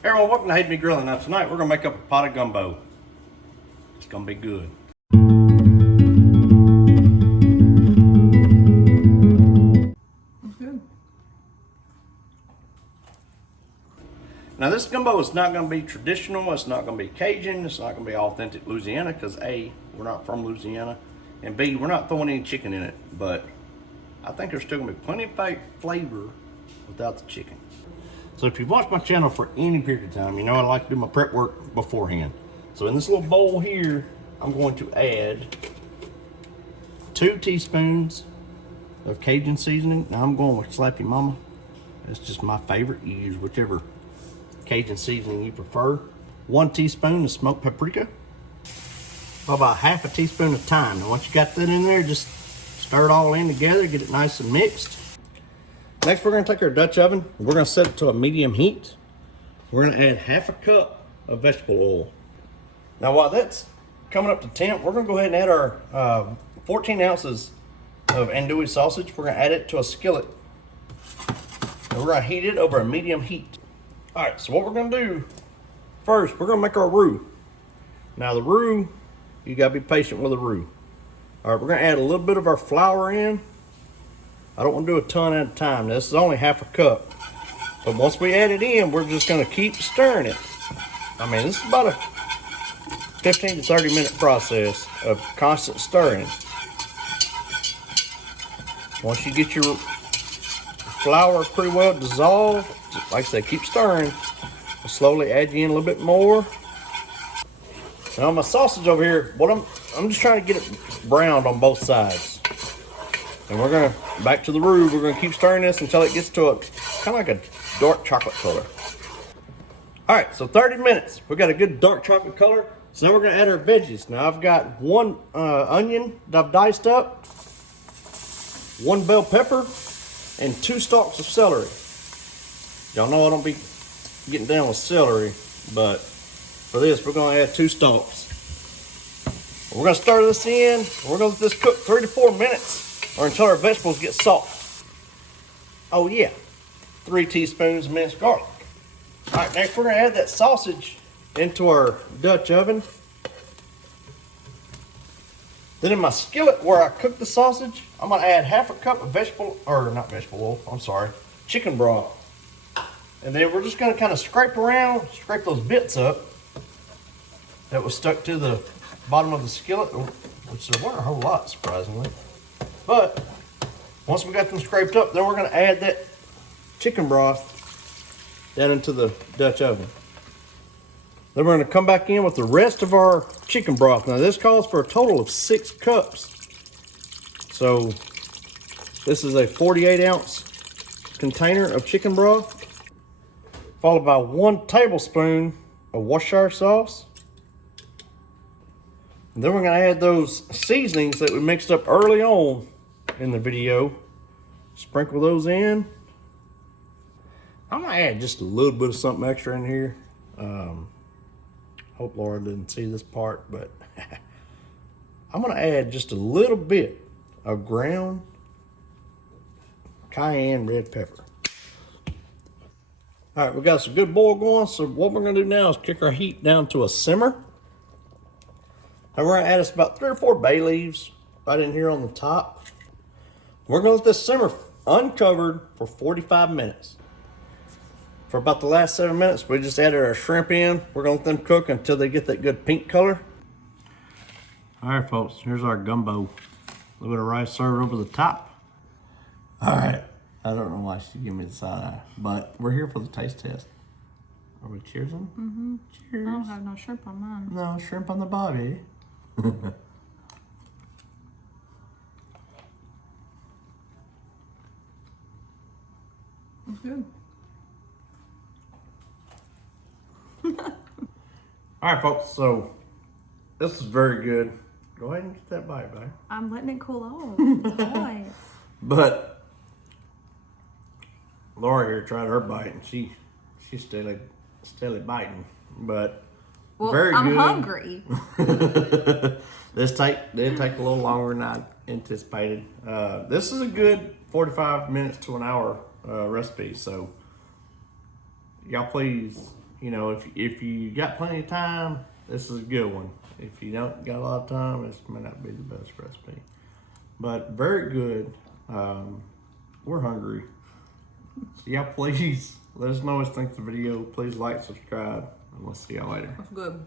Hey everyone, welcome to Hate Me Grilling. Now tonight we're gonna make up a pot of gumbo. It's gonna be good. Now this gumbo is not gonna be traditional, it's not gonna be Cajun, it's not gonna be authentic Louisiana, because A, we're not from Louisiana, and B, we're not throwing any chicken in it, but I think there's still gonna be plenty of flavor without the chicken. So if you've watched my channel for any period of time, you know I like to do my prep work beforehand. So in this little bowl here, I'm going to add 2 teaspoons of Cajun seasoning. Now I'm going with Slappy Mama. That's just my favorite. You use whichever Cajun seasoning you prefer. 1 teaspoon of smoked paprika. About half a teaspoon of thyme. Now once you got that in there, just stir it all in together, get it nice and mixed. Next, we're going to take our Dutch oven. We're going to set it to a medium heat. We're going to add half a cup of vegetable oil. Now, while that's coming up to temp, we're going to go ahead and add our 14 ounces of andouille sausage. We're going to add it to a skillet. And we're going to heat it over a medium heat. All right, so what we're going to do first, we're going to make our roux. Now, the roux, you got to be patient with the roux. All right, we're going to add a little bit of our flour in. I don't want to do a ton at a time. This is only half a cup. But once we add it in, we're just going to keep stirring it. I mean, this is about a 15 to 30 minute process of constant stirring. Once you get your flour pretty well dissolved, like I said, keep stirring. I'll slowly add you in a little bit more. Now my sausage over here, I'm just trying to get it browned on both sides. And we're gonna, back to the roux, we're gonna keep stirring this until it gets to a, kind of like a dark chocolate color. All right, so 30 minutes. We got a good dark chocolate color. So now we're gonna add our veggies. Now I've got 1 onion that I've diced up, 1 bell pepper, and 2 stalks of celery. Y'all know I don't be getting down with celery, but for this, we're gonna add 2 stalks. We're gonna stir this in. We're gonna let this cook 3 to 4 minutes or until our vegetables get soft. Oh yeah, 3 teaspoons of minced garlic. All right, next we're gonna add that sausage into our Dutch oven. Then in my skillet where I cook the sausage, I'm gonna add half a cup of chicken broth. And then we're just gonna kind of scrape those bits up that was stuck to the bottom of the skillet, which there weren't a whole lot, surprisingly. But once we got them scraped up, then we're gonna add that chicken broth down into the Dutch oven. Then we're gonna come back in with the rest of our chicken broth. Now this calls for a total of 6 cups. So this is a 48 ounce container of chicken broth, followed by 1 tablespoon of Worcestershire sauce. And then we're gonna add those seasonings that we mixed up early on in the video. Sprinkle those in. I'm gonna add just a little bit of something extra in here. Hope Laura didn't see this part, but I'm gonna add just a little bit of ground cayenne red pepper. All right, we got some good boil going. So what we're gonna do now is kick our heat down to a simmer. And we're gonna add us about 3 or 4 bay leaves right in here on the top. We're gonna let this simmer uncovered for 45 minutes. For about the last 7 minutes, we just added our shrimp in. We're gonna let them cook until they get that good pink color. All right, folks, here's our gumbo. A little bit of rice served over the top. All right, I don't know why she gave me the side eye, but we're here for the taste test. Are we cheersing? Mm-hmm. Cheers. I don't have no shrimp on mine. No shrimp on the body. It's good. All right, folks, so this is very good. Go ahead and get that bite, babe. I'm letting it cool off. It's hot. But Laura here tried her bite, and she's steadily biting. But Well, very I'm good. hungry. This did take a little longer than I anticipated. This is a good 45 minutes to an hour recipe, so y'all please you know, if you got plenty of time, this is a good one. If you don't got a lot of time, this may not be the best recipe. But very good. We're hungry. So y'all please let us know what you think of the video. Please like, subscribe, and we'll see y'all later. That's good.